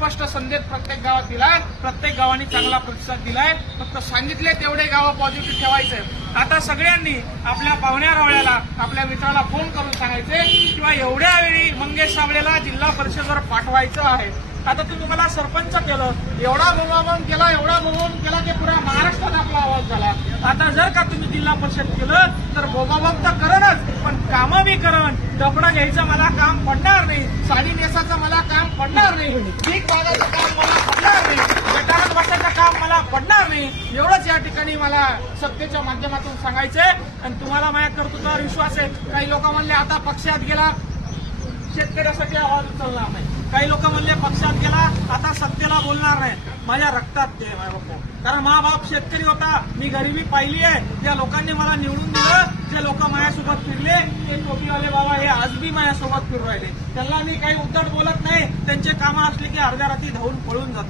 स्पष्ट संदेश प्रत्येक गावात दिलाय, प्रत्येक गावाने चांगला प्रतिसाद दिलाय. फक्त सांगितले तेवढे गावं पॉझिटिव्ह ठेवायचे. आता सगळ्यांनी आपल्या पाहुण्या रावळ्याला, आपल्या मित्राला फोन करून सांगायचे किंवा एवढ्या वेळी मंगेश साबळेला जिल्हा परिषदेवर पाठवायचं आहे. आता तुम्ही मला सरपंच केलं, एवढा बोंबाबोंब केला, एवढा बोंबाबोंब केला की पुऱ्या महाराष्ट्रात आपला आवाज झाला. आता जर का तुम्ही जिल्हा परिषद केलं तर बोंबाबोंब तर करणच, पण कामं बी करण. कपडा घ्यायचं मला काम पडणार नाही, साडी नेसायचं मला काम पडणार नाही, भीक मागायचं काम मला पडणार नाही, गटारात बसायचं काम मला पडणार नाही. एवढंच या ठिकाणी मला सत्तेच्या माध्यमातून सांगायचंय. आणि तुम्हाला माझ्या कर्तृत्वावर विश्वास आहे. काही लोक म्हणले आता पक्षात गेला शेतकऱ्यासाठी आवाज उचलणार नाही, काही लोक म्हणले पक्षात गेला आता सत्तेला बोलणार नाही. माझ्या रक्तात ते बापू, कारण माझा बाप शेतकरी होता, मी गरिबी पाहिली आहे. ज्या लोकांनी मला निवडून दिलं, जे लोक माझ्यासोबत फिरले, ते टोपीवाले बाबा हे आज बी माझ्यासोबत फिरू राहिले. त्यांना मी काही उद्धट बोलत नाही. त्यांचे कामं असले की अर्ध्या रात्री धावून पळून जातो.